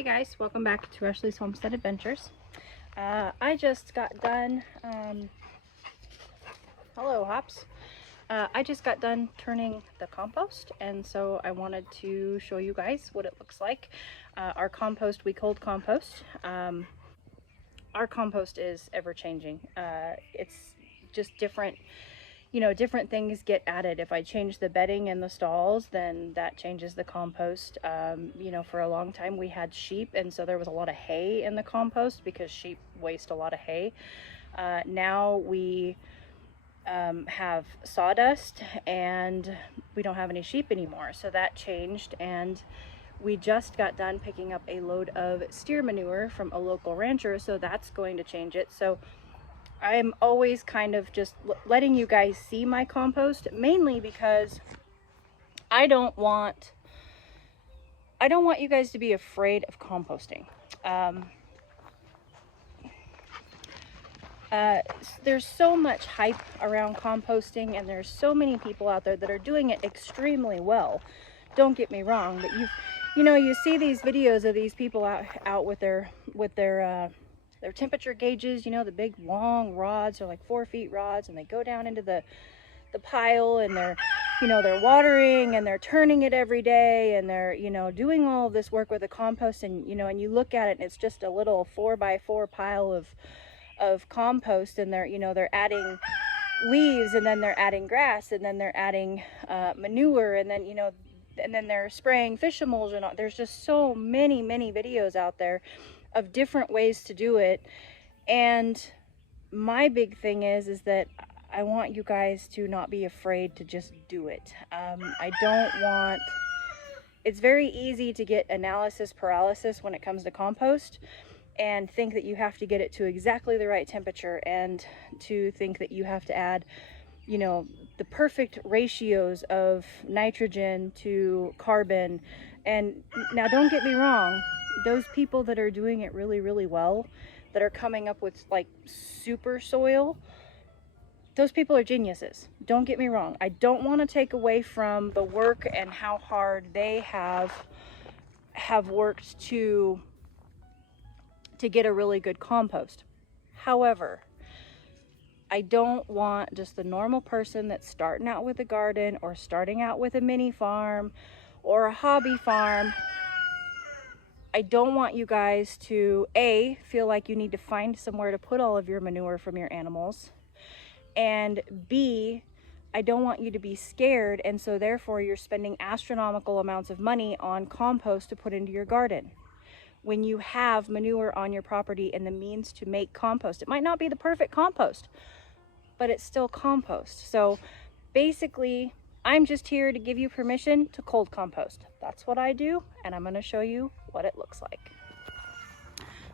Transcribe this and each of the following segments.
Hey guys, welcome back to Ashley's Homestead Adventures. I just got done, hello Hops. I just got done turning the compost, and so I wanted to show you guys what it looks like. Our compost, we cold compost. Our compost is ever changing. It's just different. You know, different things get added. If I change the bedding in the stalls, then that changes the compost. You know, for a long time we had sheep, and so there was a lot of hay in the compost because sheep waste a lot of hay. Now we have sawdust, and we don't have any sheep anymore, so that changed. And we just got done picking up a load of steer manure from a local rancher, so that's going to change it. So I'm always kind of just letting you guys see my compost, mainly because I don't want you guys to be afraid of composting. There's so much hype around composting, and there's so many people out there that are doing it extremely well. Don't get me wrong, but you see these videos of these people out with their temperature gauges, you know, the big long rods. They're like 4 feet rods, and they go down into the pile, and they're watering, and they're turning it every day, and they're doing all of this work with the compost. And and you look at it, and it's just a little 4x4 pile of compost, and they're adding leaves, and then they're adding grass, and then they're adding manure, and then they're spraying fish emulsion. There's just so many videos out there of different ways to do it. And my big thing is that I want you guys to not be afraid to just do it. It's very easy to get analysis paralysis when it comes to compost, and think that you have to get it to exactly the right temperature, and to think that you have to add the perfect ratios of nitrogen to carbon. And now, don't get me wrong, those people that are doing it really well, that are coming up with like super soil, those people are geniuses. Don't get me wrong. I don't want to take away from the work and how hard they have worked to get a really good compost. However, I don't want just the normal person that's starting out with a garden, or starting out with a mini farm or a hobby farm. I don't want you guys to feel like you need to find somewhere to put all of your manure from your animals, and B, I don't want you to be scared, and so therefore you're spending astronomical amounts of money on compost to put into your garden, when you have manure on your property and the means to make compost. It might not be the perfect compost, but it's still compost. So basically, I'm just here to give you permission to cold compost. That's what I do, and I'm going to show you what it looks like.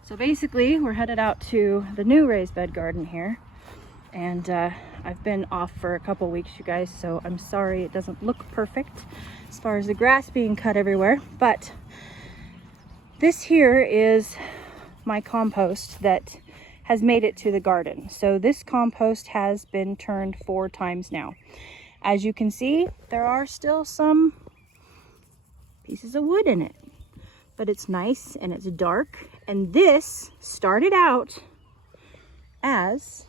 So basically, we're headed out to the new raised bed garden here, and I've been off for a couple weeks, you guys, so I'm sorry it doesn't look perfect as far as the grass being cut everywhere, but this here is my compost that has made it to the garden. So this compost has been turned 4 times now. As you can see, there are still some pieces of wood in it, but it's nice and it's dark. And this started out as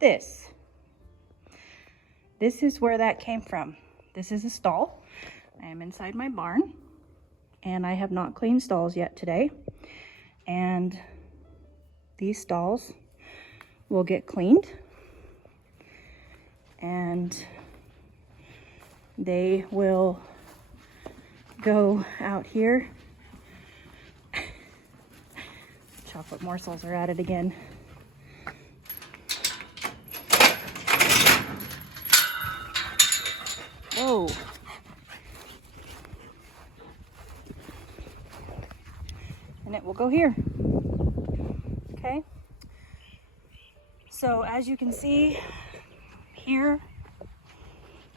this. This is where that came from. This is a stall. I am inside my barn, and I have not cleaned stalls yet today. And these stalls will get cleaned, and they will go out here. Chocolate morsels are at it again. Whoa. And it will go here. Okay. So as you can see here,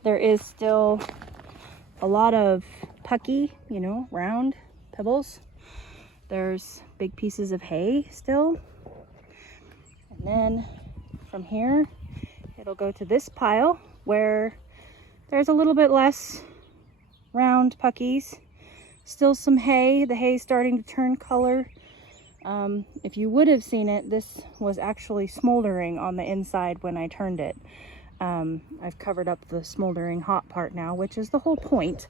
there is still a lot of pucky, round pebbles. There's big pieces of hay still. And then from here, it'll go to this pile where there's a little bit less round puckies. Still some hay. The hay's starting to turn color. If you would have seen it, this was actually smoldering on the inside when I turned it. I've covered up the smoldering hot part now, which is the whole point.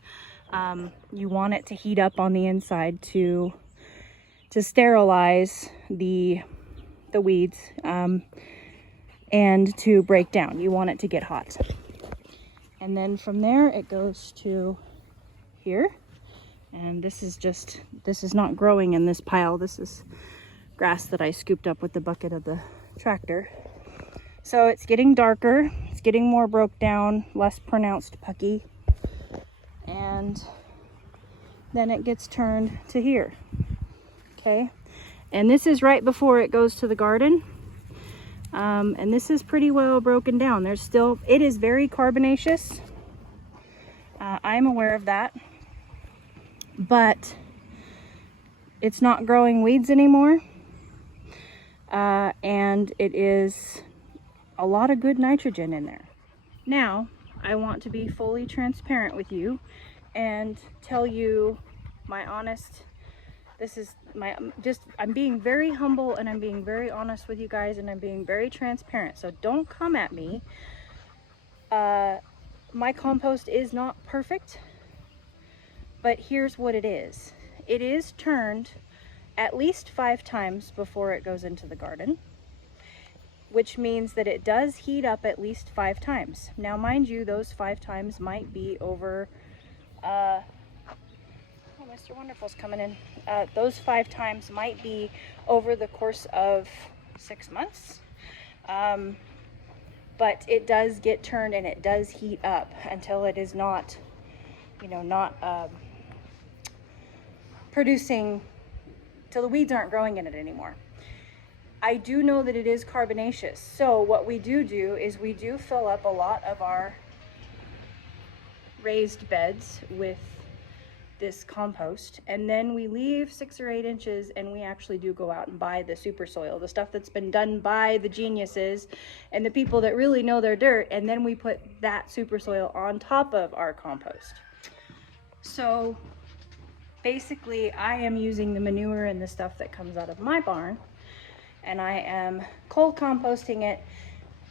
You want it to heat up on the inside to sterilize the weeds, and to break down. You want it to get hot. And then from there it goes to here. And this is not growing in this pile. This is grass that I scooped up with the bucket of the tractor. So it's getting darker, it's getting more broke down, less pronounced pucky. And then it gets turned to here. Okay, and this is right before it goes to the garden. And this is pretty well broken down. It is very carbonaceous. I'm aware of that. But it's not growing weeds anymore. And it is a lot of good nitrogen in there. Now, I want to be fully transparent with you and tell you my honest, I'm being very humble and I'm being very honest with you guys and I'm being very transparent. So don't come at me. My compost is not perfect, but here's what it is. It is turned at least 5 times before it goes into the garden, which means that it does heat up at least 5 times. Now, mind you, those 5 times might be over, oh, Mr. Wonderful's coming in. Those 5 times might be over the course of 6 months. But it does get turned and it does heat up until it is not, producing, till the weeds aren't growing in it anymore. I do know that it is carbonaceous. So what we do is we do fill up a lot of our raised beds with this compost, and then we leave 6 or 8 inches and we actually do go out and buy the super soil, the stuff that's been done by the geniuses and the people that really know their dirt, and then we put that super soil on top of our compost. So basically I am using the manure and the stuff that comes out of my barn, and I am cold composting it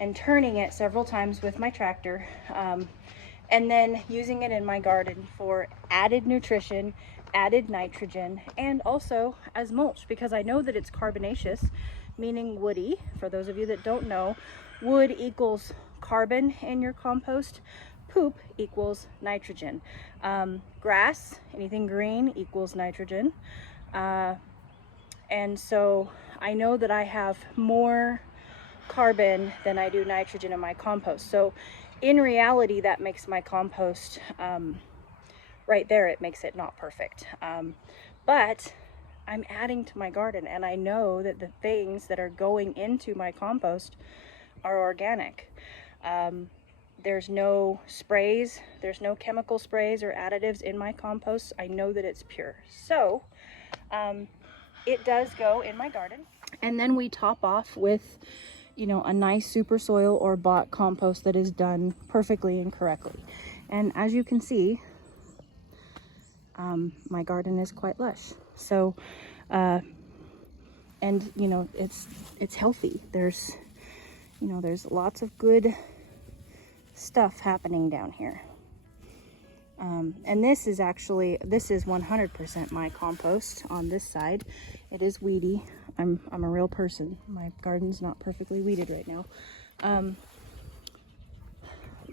and turning it several times with my tractor, and then using it in my garden for added nutrition, added nitrogen, and also as mulch, because I know that it's carbonaceous, meaning woody. For those of you that don't know, wood equals carbon in your compost, poop equals nitrogen. Grass, anything green, equals nitrogen. And so I know that I have more carbon than I do nitrogen in my compost. So in reality, that makes my compost, right there, it makes it not perfect. But I'm adding to my garden, and I know that the things that are going into my compost are organic. There's no sprays, there's no chemical sprays or additives in my compost. I know that it's pure. So it does go in my garden. And then we top off with, a nice super soil or bought compost that is done perfectly and correctly. And as you can see, my garden is quite lush. So, and it's healthy. There's lots of good stuff happening down here. And this is 100% my compost on this side. It is weedy. I'm a real person. My garden's not perfectly weeded right now.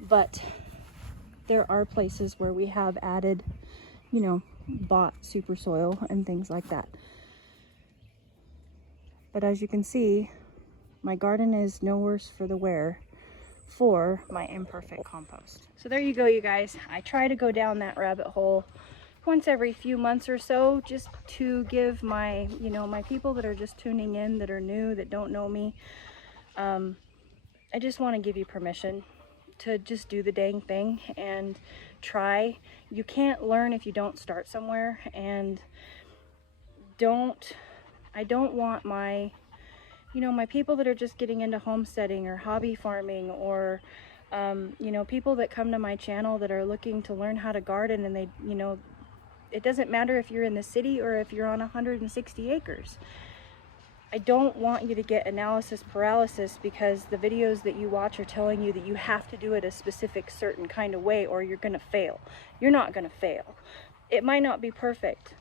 But there are places where we have added, bought super soil and things like that. But as you can see, my garden is no worse for the wear for my imperfect compost. So there you go, you guys. I try to go down that rabbit hole once every few months or so, just to give my, my people that are just tuning in, that are new, that don't know me, I just want to give you permission to just do the dang thing and try. You can't learn if you don't start somewhere, and I don't want my, my people that are just getting into homesteading or hobby farming, or people that come to my channel that are looking to learn how to garden, and It doesn't matter if you're in the city or if you're on 160 acres. I don't want you to get analysis paralysis because the videos that you watch are telling you that you have to do it a specific certain kind of way or you're gonna fail. You're not gonna fail. It might not be perfect,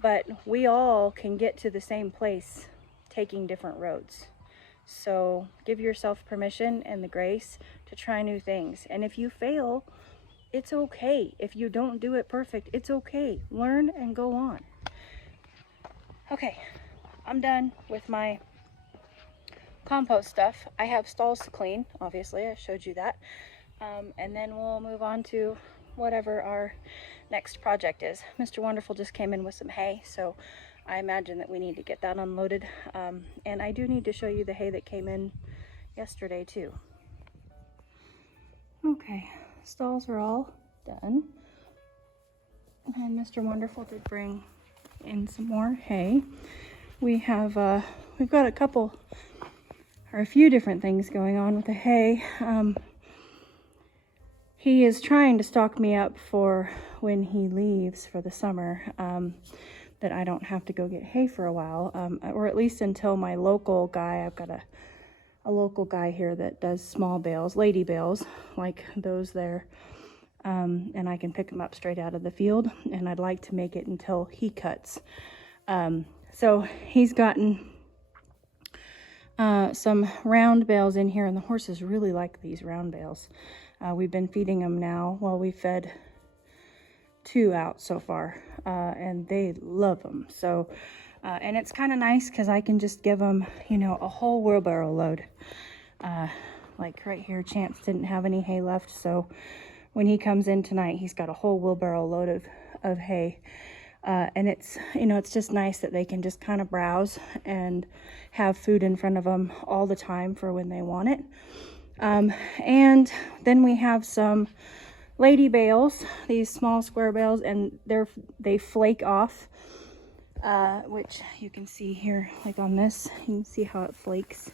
but we all can get to the same place taking different roads. So give yourself permission and the grace to try new things. And if you fail, it's okay. If you don't do it perfect, it's okay. Learn and go on. Okay, I'm done with my compost stuff. I have stalls to clean, obviously, I showed you that. And then we'll move on to whatever our next project is. Mr. Wonderful just came in with some hay, so I imagine that we need to get that unloaded. And I do need to show you the hay that came in yesterday too. Okay, stalls are all done. And Mr. Wonderful did bring in some more hay. We have, we've got a few different things going on with the hay. He is trying to stock me up for when he leaves for the summer, that I don't have to go get hay for a while, or at least until my local guy, I've got a local guy here that does small bales, lady bales, like those there, and I can pick them up straight out of the field, and I'd like to make it until he cuts. So he's gotten some round bales in here, and the horses really like these round bales. We've been feeding them now. Well, we fed 2 out so far, and they love them. So, and it's kind of nice because I can just give them, you know, a whole wheelbarrow load. Like right here, Chance didn't have any hay left, so when he comes in tonight, he's got a whole wheelbarrow load of hay. And it's, you know, it's just nice that they can just kind of browse and have food in front of them all the time for when they want it. And then we have some lady bales, these small square bales, and they flake off, which you can see here, like on this, you can see how it flakes.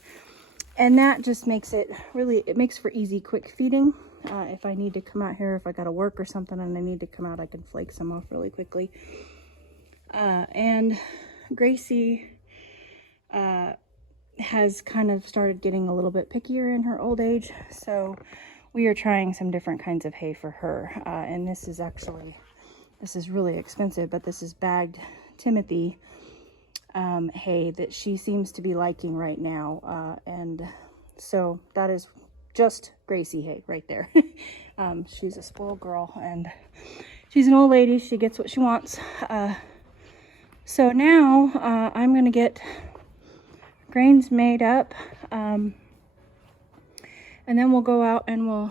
And that just makes it really, it makes for easy, quick feeding. If I need to come out here, if I got to work or something and I need to come out, I can flake some off really quickly. And Gracie has kind of started getting a little bit pickier in her old age, so we are trying some different kinds of hay for her. And this is really expensive, but this is bagged Timothy hay that she seems to be liking right now. And so that is just Gracie hay right there. She's a spoiled girl, and she's an old lady. She gets what she wants. So now I'm gonna get grains made up, and then we'll go out and we'll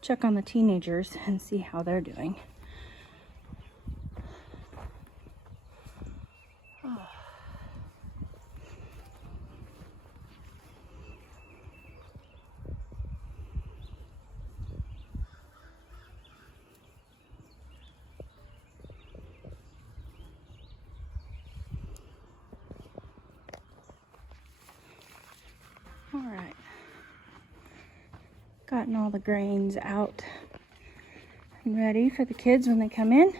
check on the teenagers and see how they're doing. All right, gotten all the grains out and ready for the kids when they come in.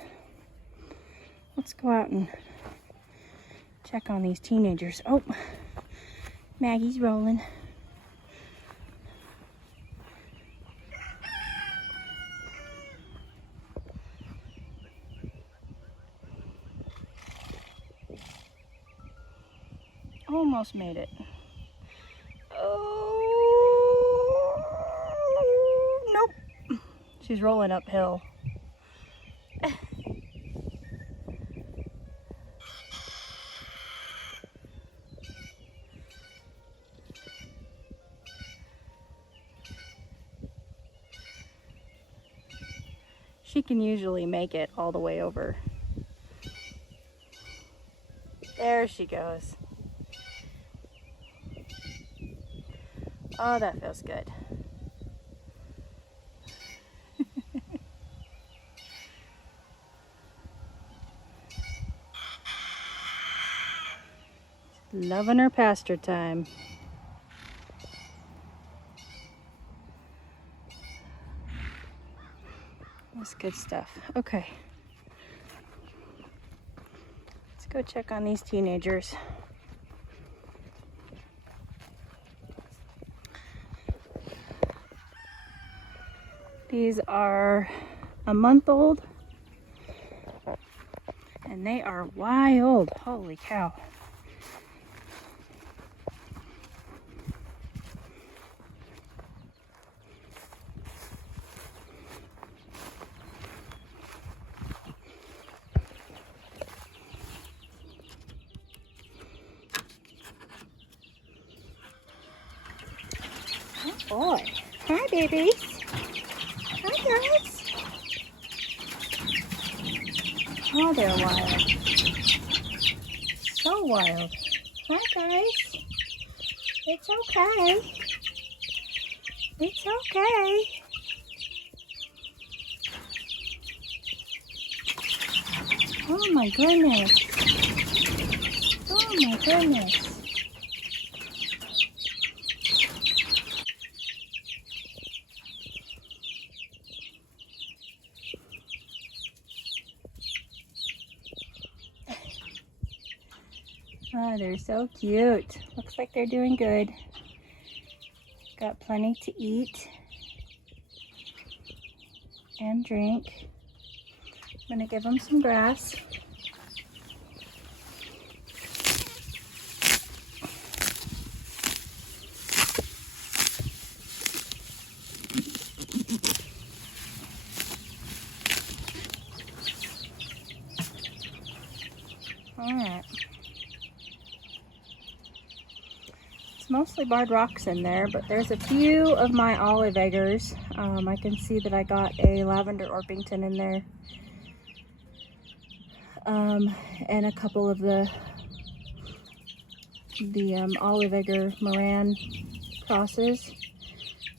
Let's go out and check on these teenagers. Oh, Maggie's rolling. Almost made it. Oh, nope. She's rolling uphill. She can usually make it all the way over. There she goes. Oh, that feels good. Loving her pasture time. That's good stuff. Okay. Let's go check on these teenagers. These are a month old and they are wild. Holy cow. Oh boy. Hi babies. Hi guys. Oh, they're wild. So wild. Hi guys. It's okay. It's okay. Oh my goodness. Oh my goodness. Oh, they're so cute. Looks like they're doing good. Got plenty to eat and drink. I'm gonna give them some grass. All right. It's mostly barred rocks in there, but there's a few of my olive eggers. I can see that I got a lavender orpington in there. And a couple of the olive egger Moran crosses.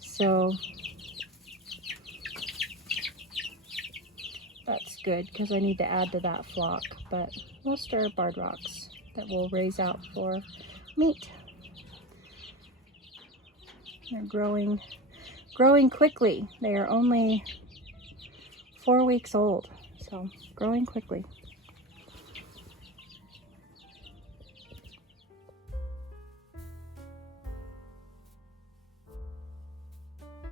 So that's good because I need to add to that flock, but most are barred rocks that will raise out for meat. They're growing quickly. They are only 4 weeks old, so growing quickly.